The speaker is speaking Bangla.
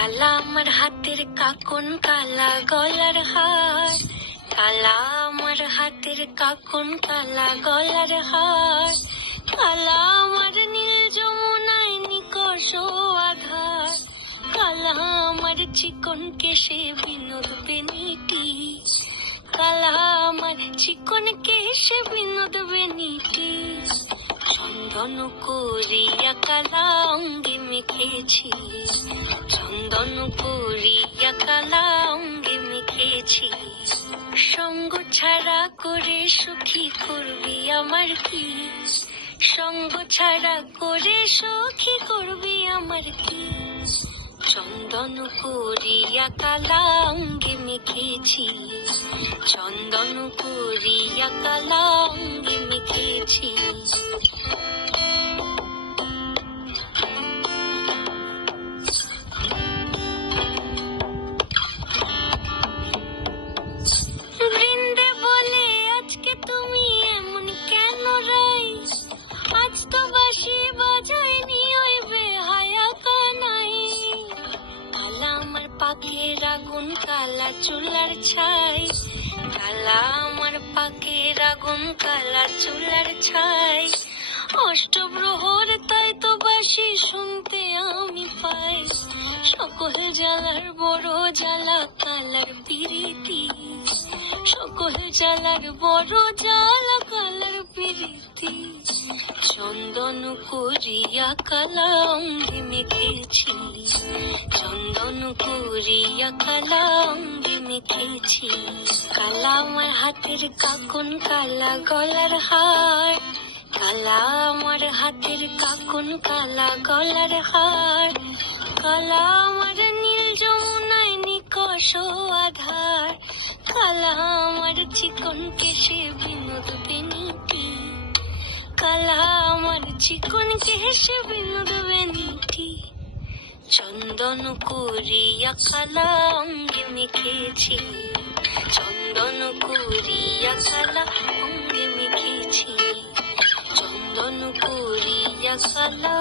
কালা আমার হাতের কাকন, কালা গলার হার, কালা আমার হাতের কাকন, কালা গলার হার, কালা আমার নীল যমুনায় নিকষ আধার, কালা আমার চিকন কেশে বিনোদ বেনিটি, কালা আমার চিকন কেশে বিনোদ বেনিটি, চন্দন করিয়া কালা অঙ্গে মেখেছি, চন্দন করিয়া কালা অঙ্গে মেখেছি, সঙ্গ ছাড়া করে সুখী করবি আমার কি, সঙ্গ ছাড়া করে সুখী করবি আমার কি, চন্দন করিয়া কালা অঙ্গে মেখেছি, চন্দন করিয়া কালা অঙ্গে মেখেছি। বৃন্দে বলে আজকে তুমি এমন কেন রাই, আজ তো বাঁশি বাজায়নি ওই বেহায়া কানাই, কালা আমার পাখের আগুন, কালা চুলার ছাই, কালা আমার পাখের আগুন, কালা চুলার ছাই, অষ্টপ্রহর তাই তো বাঁশি শুনতে আমি পাই, সকল জ্বালার বড় জ্বালা কালার পিরিতি, সকল জ্বালার বড় জ্বালা কালার পিরিতি, চন্দন করিয়া কালা অঙ্গে মেখেছি, চন্দন করিয়া কালা অঙ্গে মেখেছি, কালা আমার হাতের কাকন, কালা গলার হার, কালা আমার হাতের কাকন, কালা গলার হার, কালা আমার নীল যমুনায় নিকষ আধার, কালা আমার চিকন কেশে বিনোদ বেনিটি, কালা আমার চিকন কেশে বিনোদ বেনিটি, চন্দন করিয়া কালা অঙ্গে মেখেছি, চন্দন করিয়া কালা অঙ্গে মেখেছি, চন্দন করিয়া কালা